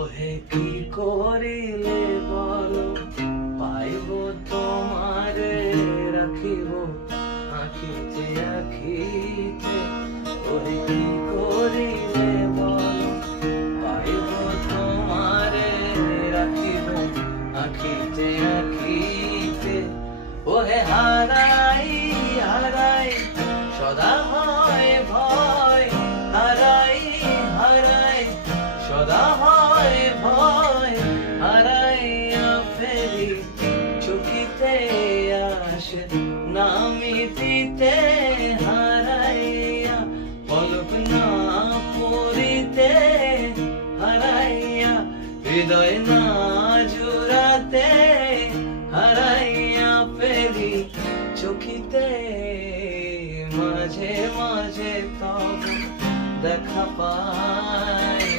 ওহে কি করিলে বলো পাইব তোমারে রাখিব আখিতে আখিতে। ওহে কি করিলে বলো পাইব তোমারে রাখিব আখিতে আখিতে। ওহে হারাই হারাই সদা হয় ভয়, হারাই হারাই সদা হয় ভয়। হারাইয়া ফেরি চকিতে আসে নামিতে, হারাইয়া পলক না পড়িতে, হারাইয়া হৃদয় না জুড়াতে, হারাইয়া ফেরি চকিতে। মাঝে মাঝে তব দেখা পাই